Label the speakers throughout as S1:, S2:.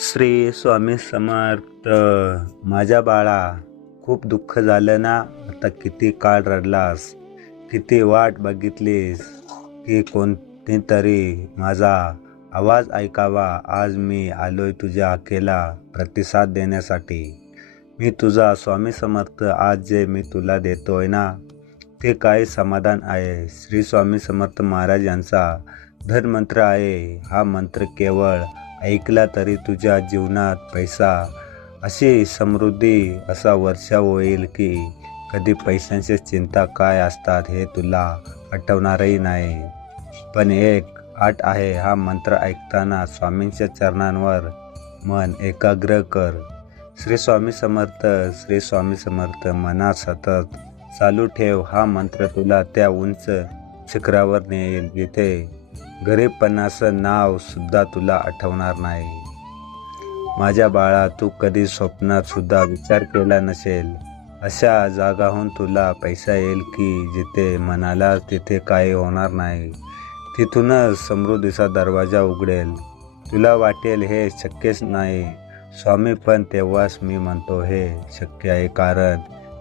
S1: श्री स्वामी समर्थ माझ्या बाळा खूप दुःख झालं ना? आता किती काळ रडलास? किती वाट बघितलीस? की कोणती तरी माझा आवाज ऐकावा? आज मी आलोय तुझ्या आखेला प्रतिसाद देण्यासाठी. मी तुझा स्वामी समर्थ आज जे मी तुला देतोय ना ते काय समाधान आहे. श्री स्वामी समर्थ महाराज यांचा धनमंत्र आहे. हा मंत्र केवळ ऐकला तरी तुझ्या जीवनात पैसा अशी समृद्धी असा वर्षा होईल की कधी पैशांची चिंता काय असतात हे तुला आठवणारही नाही. पण एक आठ आहे हा मंत्र ऐकताना स्वामींच्या चरणांवर मन एकाग्र कर. श्री स्वामी समर्थ श्री स्वामी समर्थ मनात सतत चालू ठेव हा मंत्र तुला त्या उंच शिखरावर नेईल. जिथे गरीबपणाचं नाव सुद्धा तुला आठवणार नाही. माझ्या बाळा तू कधी स्वप्नात सुद्धा विचार केला नसेल. अशा जागाहून तुला पैसा येईल की जिथे मनाला तिथे काही होणार नाही. तिथूनच समृद्धीचा दरवाजा उघडेल. तुला वाटेल हे शक्यच नाही. स्वामी पण तेव्हाच मी म्हणतो हे शक्य आहे कारण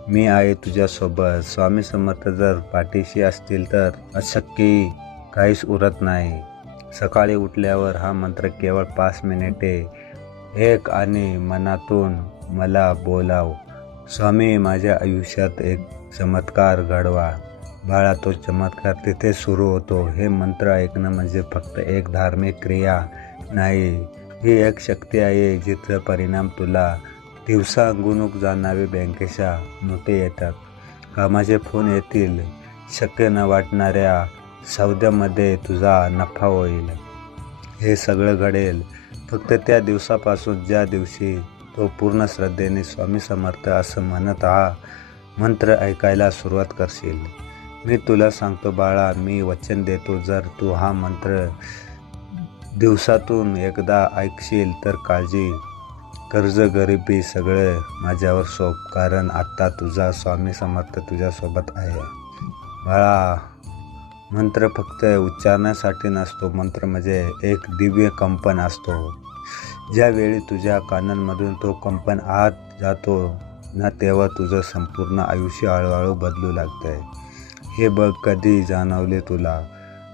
S1: मी आहे तुझ्यासोबत. स्वामी समर्थ जर पाठीशी असतील तर अशक्य काहीच उरत नाही. सकाळी उठल्यावर हा मंत्र केवळ पाच मिनिटे एक आणि मनातून मला बोलाव. स्वामी माझ्या आयुष्यात एक चमत्कार घडवा. बाळा तो चमत्कार तिथे सुरू होतो. हे मंत्र ऐकणं म्हणजे फक्त एक धार्मिक क्रिया नाही. ही एक शक्ती आहे जिचा परिणाम तुला दिवसा गुणूक जाणारे बँकेच्या नोटे येतात. कामाचे फोन येतील. शक्य न वाटणाऱ्या सौद्यामध्ये तुझा नफा होईल. हे सगळं घडेल. फक्त त्या दिवसापासून ज्या दिवशी तो पूर्ण श्रद्धेने स्वामी समर्थ असं म्हणत हा मंत्र ऐकायला सुरुवात करशील. मी तुला सांगतो बाळा मी वचन देतो जर तू हा मंत्र दिवसातून एकदा ऐकशील तर काळजी कर्ज गरिबी सगळं माझ्यावर सोप कारण आत्ता तुझा स्वामी समर्थ तुझ्यासोबत आहे. बाळा मंत्र फक्त उच्चारण्यासाठी नसतो. मंत्र म्हणजे एक दिव्य कंपन असतो. ज्यावेळी तुझ्या कानांमधून तो कंपन आत जातो ना तेव्हा तुझं संपूर्ण आयुष्य हळूहळू बदलू लागतंय. हे बघ कधी जाणवले तुला?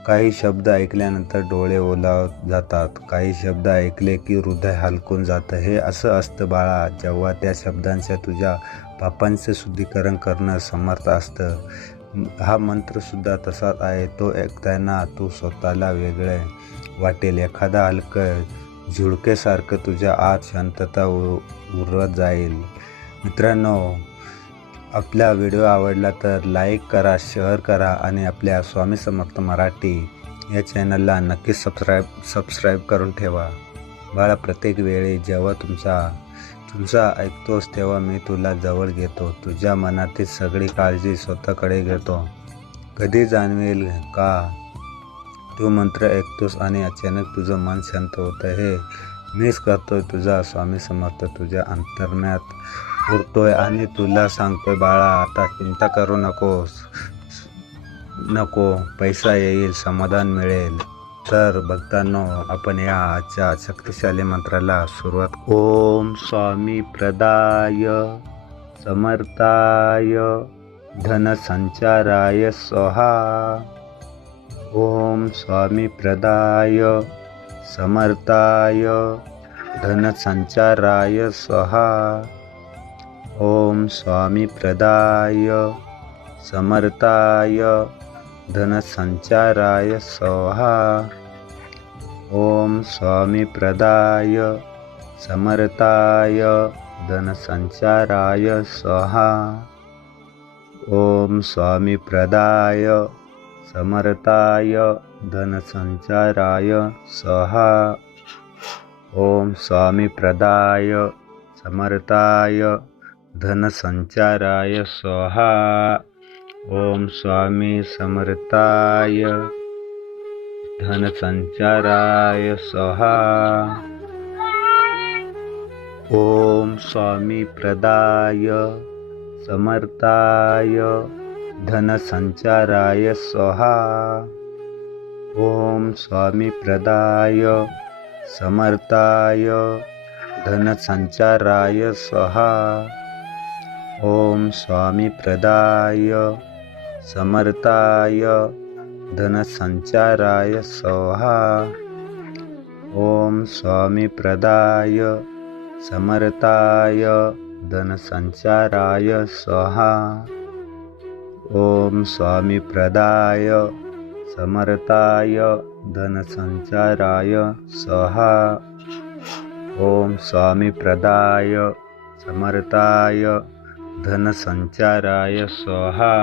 S1: काही शब्द ऐकल्यानंतर डोळे ओलावत जातात. काही शब्द ऐकले की हृदय हलकून जातं. हे असं असतं बाळा जेव्हा त्या शब्दांच्या तुझ्या पापांचं शुद्धीकरण करणं समर्थ असतं. हा मंत्रसुद्धा तसाच आहे. तो ऐकताना तू स्वतःला वेगळे वाटेल. एखादा हलकं झुळकेसारखं तुझ्या आत शांतता उ उरत जाईल. मित्रांनो आपला व्हिडिओ आवडला तर लाईक करा शेअर करा आणि आपल्या स्वामी समर्थ मराठी या चॅनलला नक्कीच सबस्क्राईब सबस्क्राईब करून ठेवा. बाळा प्रत्येक वेळी जेव्हा तुमचा तुमचा ऐकतोस तेव्हा मी तुला जवळ घेतो. तुझ्या मनातील सगळी काळजी स्वतःकडे घेतो. कधी जाणवेल का? तू मंत्र ऐकतोस आणि अचानक तुझं मन शांत होतं. हे मीच करतोय. तुझा स्वामी समर्थ तुझ्या अंतर्म्यात उरतोय आणि तुला सांगतोय बाळा आता चिंता करू नकोस. नको. पैसा येईल. समाधान मिळेल. तर भक्तांनो आपण या आजच्या शक्तिशाली मंत्राला सुरुवात ओम स्वामी प्रदाय समर्थाय धनसंचाराय स्वाहा ओम स्वामी प्रदाय समर्थाय धनसंचाराय स्वाहा ओम स्वामी प्रदाय समर्थाय धनसंचाराय स्वाहा ओम स्वामी प्रदाय समर्थाय धनसंचाराय स्वाहा ओम स्वामी प्रदाय समर्थाय धनसंचाराय स्वाहा ओम स्वामी प्रदाय समर्थाय धनसंचाराय स्वाहा ओम स्वामी समर्थाय। धनसंचाराय स्वाहा। ओम स्वामी प्रदाय। समर्थाय। धनसंचाराय स्वाहा। ओम स्वामी प्रदाय। समर्थाय। धनसञ्चाराय स्वाहा। ॐ स्वामीप्रदाय समर्थाय धनसञ्चाराय स्वाहा ॐ स्वामीप्रदाय समर्थाय धनसञ्चाराय स्वाहा ॐ स्वामीप्रदाय समर्थाय धनसञ्चाराय स्वाहा ॐ स्वामीप्रदाय समर्थाय धनसञ्चाराय स्वाहा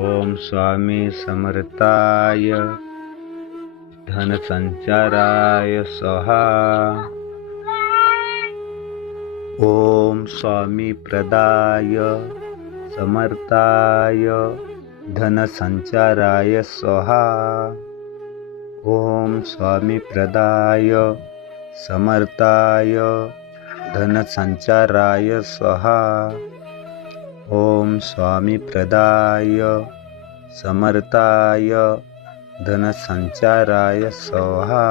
S1: ओम स्वामी समर्थाय। धनसंचाराय सहा ओम स्वामी प्रदाय। समर्थाय। धनसंचाराय सहा ओम स्वामी प्रदाय। समर्थाय। धनसंचाराय सहा ॐ स्वामीप्रदाय समर्थाय धनसञ्चाराय स्वाहा।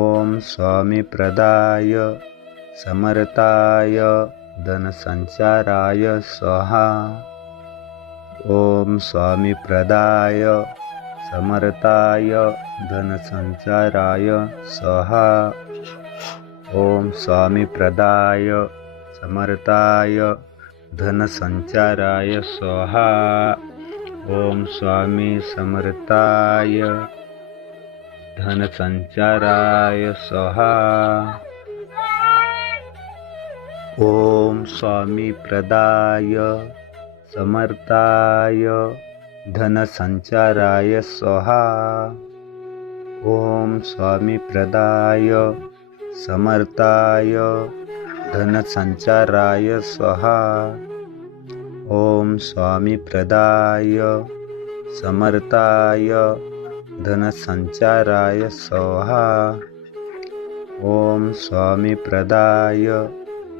S1: ॐ स्वामीप्रदाय समर्थाय धनसञ्चाराय स्वाहा। ॐ स्वामीप्रदाय समर्थाय धनसञ्चाराय स्वाहा। ॐ स्वामीप्रदाय समर्थाय धनसञ्चाराय स्वाहा। ॐ स्वामी समर्थाय धनसञ्चाराय स्वाहा। ॐ स्वामीप्रदाय समर्थाय धनसञ्चाराय स्वाहा। ॐ स्वामीप्रदाय समर्थाय धनसञ्चाराय स्वाहा। ॐ स्वामीप्रदाय समर्थाय धनसञ्चाराय स्वाहा। ॐ स्वामीप्रदाय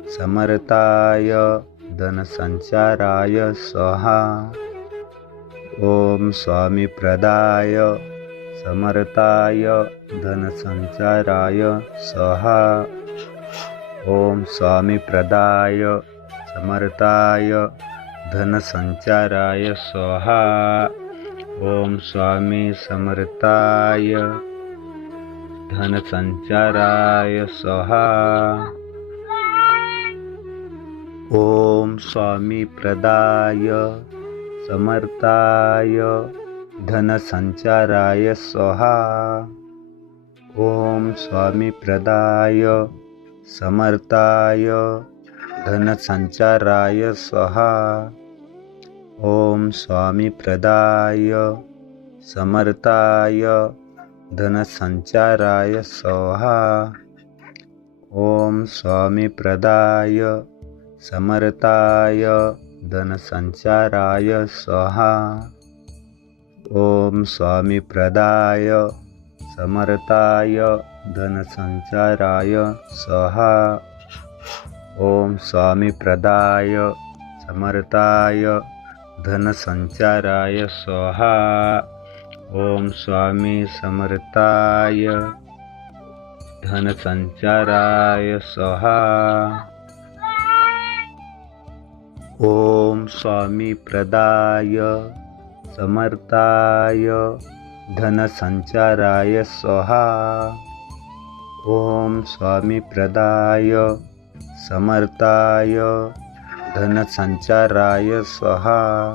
S1: समर्थाय धनसञ्चाराय स्वाहा। ॐ स्वामीप्रदाय समर्थाय धनसञ्चाराय स्वाहा ॐ स्वामीप्रदाय समर्थाय धनसञ्चाराय स्वाहा। ॐ स्वामी धनसञ्चाराय स्वाहा। ॐ स्वामीप्रदाय समर्थाय धनसञ्चाराय स्वाहा। ॐ स्वामीप्रदाय समर्थाय धनसञ्चाराय स्वाहा। ॐ स्वामीप्रदाय समर्थाय धनसञ्चाराय स्वाहा। ॐ स्वामीप्रदाय समर्थाय धनसञ्चाराय स्वाहा। ॐ स्वामीप्रदाय समर्थाय धनसञ्चाराय सहा ओम स्वामीप्रदाय समर्थाय धनसञ्चाराय स्वाहा ओम स्वामी समर्थाय धनसंचाराय स्वाहा ओम स्वामी प्रदाय समर्थाय धनसञ्चाराय स्वाहा। ॐ स्वामीप्रदाय समर्थाय धनसञ्चाराय स्वाहा।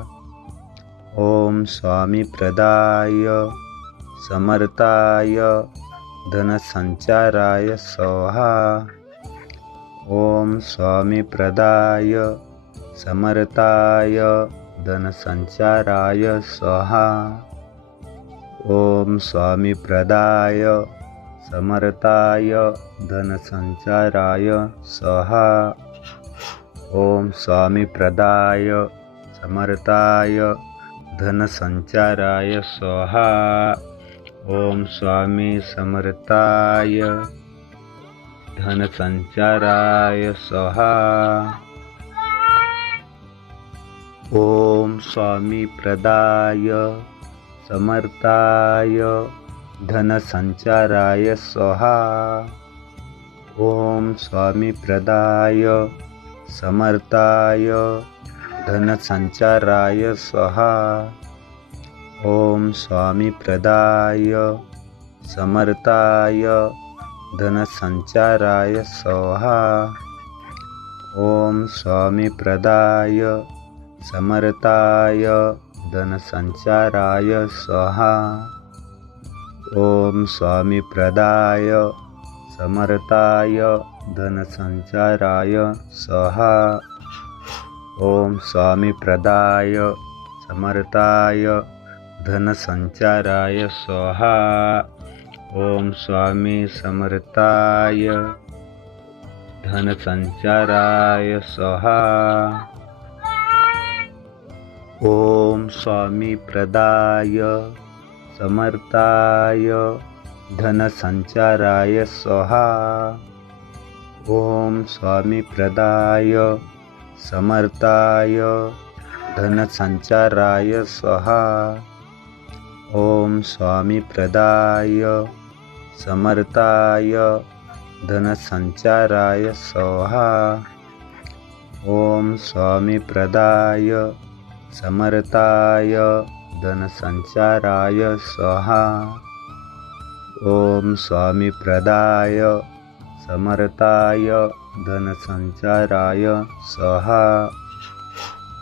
S1: ॐ स्वामीप्रदाय समर्थाय धनसञ्चाराय स्वाहा। ॐ स्वामीप्रदाय समर्थाय धनसञ्चाराय स्वाहा। ॐ स्वामीप्रदाय समर्थाय धनसञ्चाराय स्वाहा। ॐ स्वामीप्रदाय समर्थाय धनसञ्चाराय स्वाहा। ॐ स्वामी समर्थाय धनसञ्चाराय स्वाहा। ॐ स्वामीप्रदाय समर्थाय धनसञ्चाराय स्वाहा ॐ स्वामीप्रदाय समर्थाय धनसञ्चाराय स्वाहा ॐ स्वामीप्रदाय समर्थाय धनसञ्चाराय स्वाहा ॐ स्वामीप्रदाय समर्थाय धनसञ्चाराय स्वाहा। ॐ स्वामिप्रदाय समर्थाय धनसञ्चाराय स्वाहा। ॐ स्वामिप्रदाय समर्थाय धनसञ्चाराय स्वाहा। ॐ स्वामी समर्थाय धनसञ्चाराय स्वाहा ॐ स्वामिप्रदाय समर्थाय धनसञ्चाराय स्वाहा। ॐ स्वामिप्रदाय समर्थाय धनसञ्चाराय स्वाहा। ॐ स्वामिप्रदाय समर्थाय धनसञ्चाराय स्वाहा। ॐ स्वामिप्रदाय समर्थाय धनसञ्चाराय स्वाहा। ॐ स्वामिप्रदाय समर्थाय धनसञ्चाराय स्वाहा।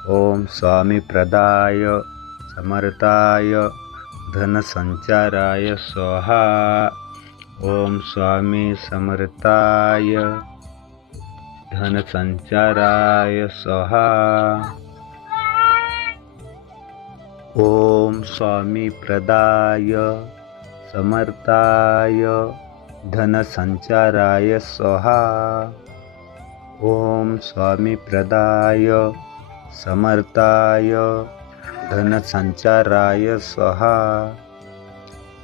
S1: ॐ स्वामिप्रदाय समर्थाय धनसञ्चाराय स्वाहा। ॐ स्वामी समर्थाय धनसञ्चाराय स्वाहा। ॐ स्वामिप्रदाय समर्थाय धनसञ्चाराय स्वाहा। ॐ स्वामिप्रदाय समर्थाय धनसञ्चाराय स्वाहा।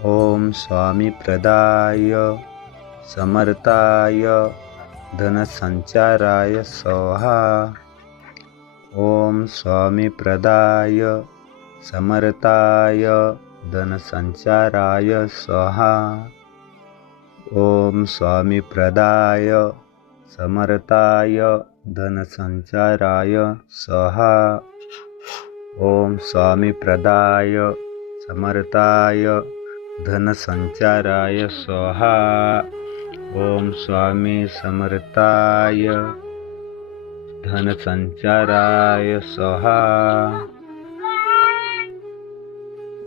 S1: ॐ स्वामिप्रदाय समर्थाय धनसञ्चाराय स्वाहा। ॐ स्वामिप्रदाय समर्थाय धनसञ्चाराय स्वाहा। ॐ स्वामिप्रदाय समर्थाय धनसञ्चाराय स्वाहा। ॐ स्वामिप्रदाय समर्थाय धनसञ्चाराय स्वाहा। ॐ स्वामी समर्थाय धनसञ्चाराय स्वाहा।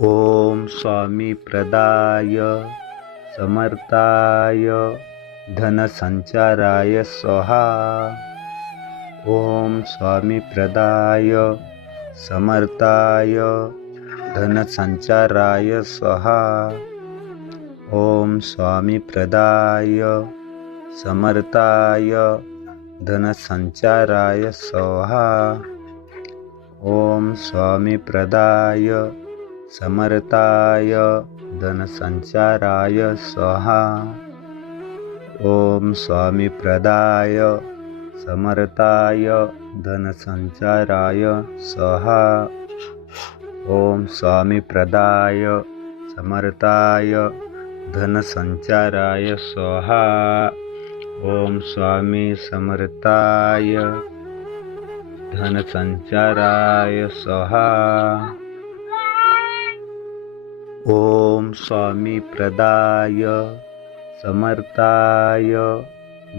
S1: ॐ स्वामिप्रदाय समर्थाय धनसञ्चाराय स्वाहा। ॐ स्वामिप्रदाय समर्थाय धनसञ्चाराय स्वाहा। ॐ स्वामिप्रदाय समर्थाय धनसञ्चाराय स्वाहा। ॐ स्वामिप्रदाय समर्थाय धनसञ्चाराय स्वाहा। ॐ स्वामिप्रदाय समर्थाय धनसञ्चाराय स्वाहा। ॐ स्वामिप्रदाय समर्थाय धनसञ्चाराय स्वाहा। ॐ स्वामी समर्थाय धनसञ्चाराय स्वाहा। ॐ स्वामिप्रदाय समर्थाय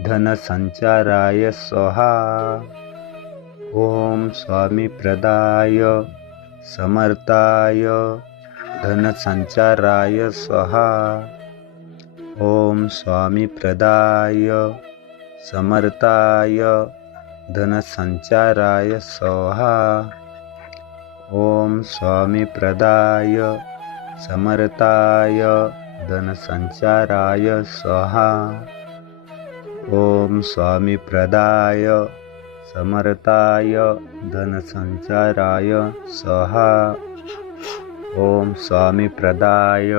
S1: धनसञ्चाराय स्वाहा। ॐ स्वामिप्रदाय समर्थाय धनसञ्चाराय स्वाहा। ॐ स्वामिप्रदाय समर्थाय धनसञ्चाराय स्वाहा। ॐ स्वामिप्रदाय समर्थाय धनसञ्चाराय स्वाहा। ॐ स्वामिप्रदाय समर्थाय धनसञ्चाराय स्वाहा। ॐ स्वामिप्रदाय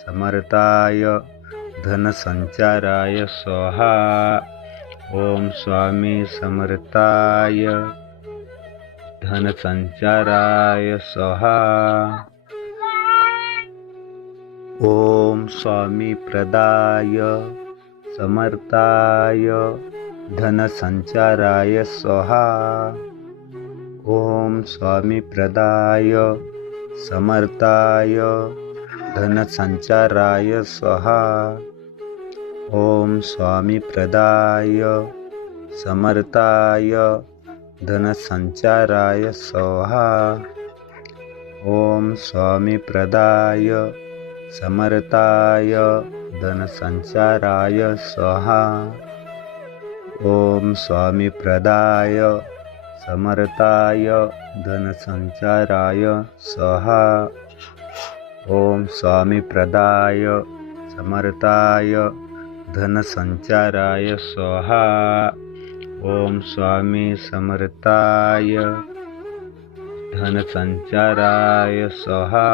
S1: समर्थाय धनसञ्चाराय स्वाहा। ॐ स्वामी समर्थाय धनसञ्चाराय स्वाहा ॐ स्वामी प्रदाय समर्थाय धनसञ्चाराय स्वाहा। ॐ स्वामी प्रदाय समर्थाय धनसञ्चाराय स्वाहा। ॐ स्वामी प्रदाय समर्थाय धनसञ्चाराय स्वाहा। ॐ स्वामी समर्थाय धनसञ्चाराय स्वाहा। ॐ स्वामी प्रदाय समर्थाय धनसञ्चाराय स्वाहा। ॐ स्वामी प्रदाय समर्थाय धनसञ्चाराय स्वाहा। ॐ स्वामी समर्थाय धनसञ्चाराय स्वाहा